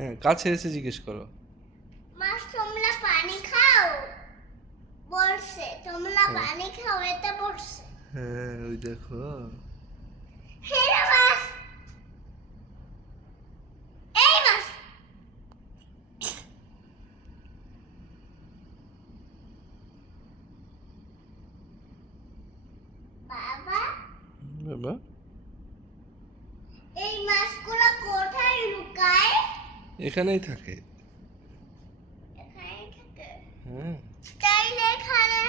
হ্যাঁ, কাছে এসে জিজ্ঞেস করো। মাছ তোমরা পানি খাও বলছে, তোমরা হ্যাঁ পানি খাও এটা বলছে। হ্যাঁ, ওই দেখো। হ্যাঁ রে মাছ, এই মাছ। বাবা, বাবা, এই মাছগুলো কোথায় লুকায়? এখানেই থাকে। এখানেই থাকে। হ্যাঁ, তাইলে এখানে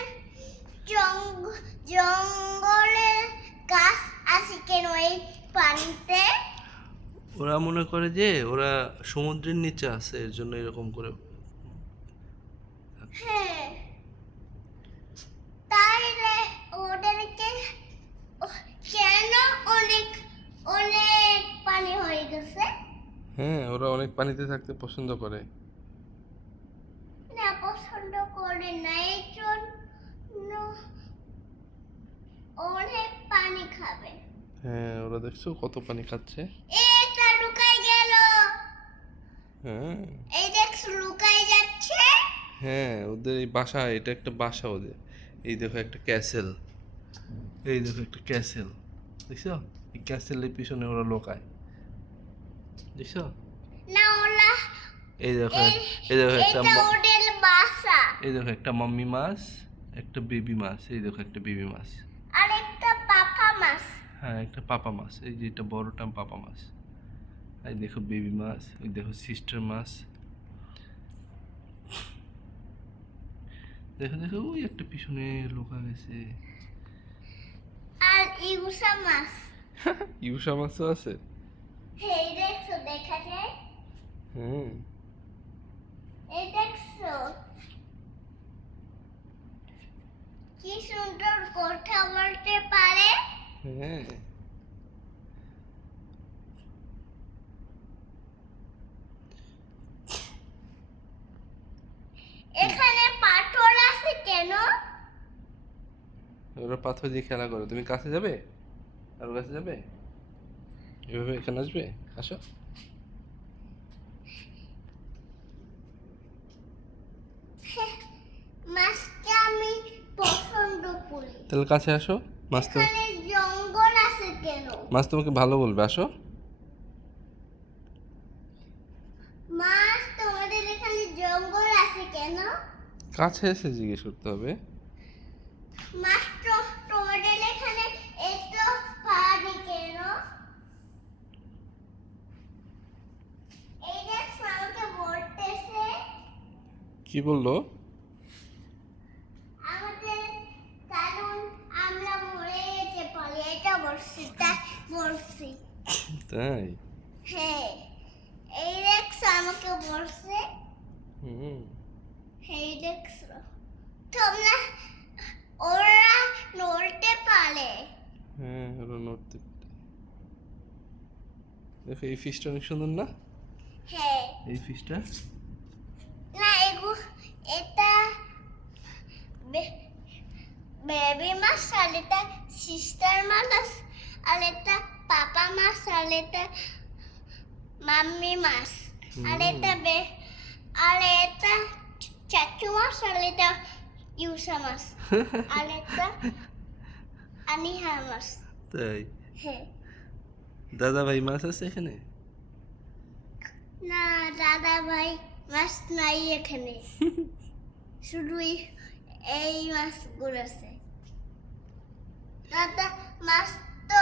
জঙ্গলে গাছ আছে কেন এই পানিতে? ওরা মনে করে যে ওরা সমুদ্রের নিচে আছে, এর জন্য এরকম করে। হ্যাঁ, তাইলে ওদেরকে কেন অনেক অনেক পানি হয়ে গেছে? হ্যাঁ, ওরা অনেক পানিতে থাকতে পছন্দ করে। না, পছন্দ করে না, এই জন্য অনেক পানি খাবে। হ্যাঁ, ওরা দেখছো কত পানি খাচ্ছে। এটা লুকাই গেল, হ্যাঁ এই দেখছো লুকাই যাচ্ছে। হ্যাঁ, ওদের এই বাসা, এটা একটা বাসা ওদের। এই দেখো একটা ক্যাসেল, এই দেখো একটা ক্যাসেল, দেখছো? এই ক্যাসেলের পিছনে ওরা লোকায়, দেখছো? না ওলা, এই দেখো এই- এই দেখো একটা এটা ওদের বাসা। এই দেখো একটা মাম্মি মাছ, একটা বেবি মাছ, এই দেখো একটা বেবি মাছ। আর একটা পাপা মাছ। হ্যাঁ, একটা পাপা মাছ, এই যে এটা বড়টা পাপা মাছ। এই দেখো বেবি মাছ, ওই দেখো সিস্টার মাছ। দেখো দেখো ওই একটা পিছনে লোকা গেছে। আর ইউসা মাছ। ইউসা মাছও আছে। এই দেখছো, দেখা যায়? হুম, এই দেখছো কি সুন্দর কথা বলতে পারে। হ্যাঁ, এখানে পাথর আছে কেন? ওরা পাথর দিয়ে খেলা করে। তুমি কাছে যাবে? আর ওর কাছে যাবে? এভাবে এখানে আসবে? আসো। মাছকে আমি পছন্দ করি। তাহলে কাছে আসো। মাছ তো এখানে জঙ্গল আছে কেন? মাছ তোমাকে ভালো বলবে, আসো। মাছ, তোমাদের এখানে জঙ্গল আছে কেন? কাছে এসে জিজ্ঞেস করতে হবে। মাছ, তো তোমাদের এখানে এত পানি কেন? এই দেখছো আমাকে বলতেছে কি বললো? আমাদের, কারণ আমরা মরে যেতে পারি, এটা বলছি, তা বলছি। তাই? হ্যাঁ, এই দেখছো আমাকে বলছে। হুম, এই দেখছো তোমরা, ওরা নড়তে পারে। হ্যাঁ, ওরা নড়তে পারে। দেখো এই ফিশটা অনেক সুন্দর না? হ্যাঁ, এই ফিশটা। না এটা বেবি মাছ, আর এটা সিস্টার মাছ, আর এটা পাপা মাছ, আর এটা মাম্মি মাছ, আর এটা আর এটা চাচু মাছ, আর এটা ইউসা মাছ, আর এটা আনিহা মাছ। তাই? হ্যাঁ, দাদা ভাই মাছ আছে এখানে? না দাদা ভাই মাছ নাই এখানে, শুধু এই মাছগুলো আছে। দাদা মাছ তো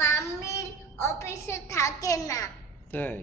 মাম্মির অফিসে থাকে না। তাই?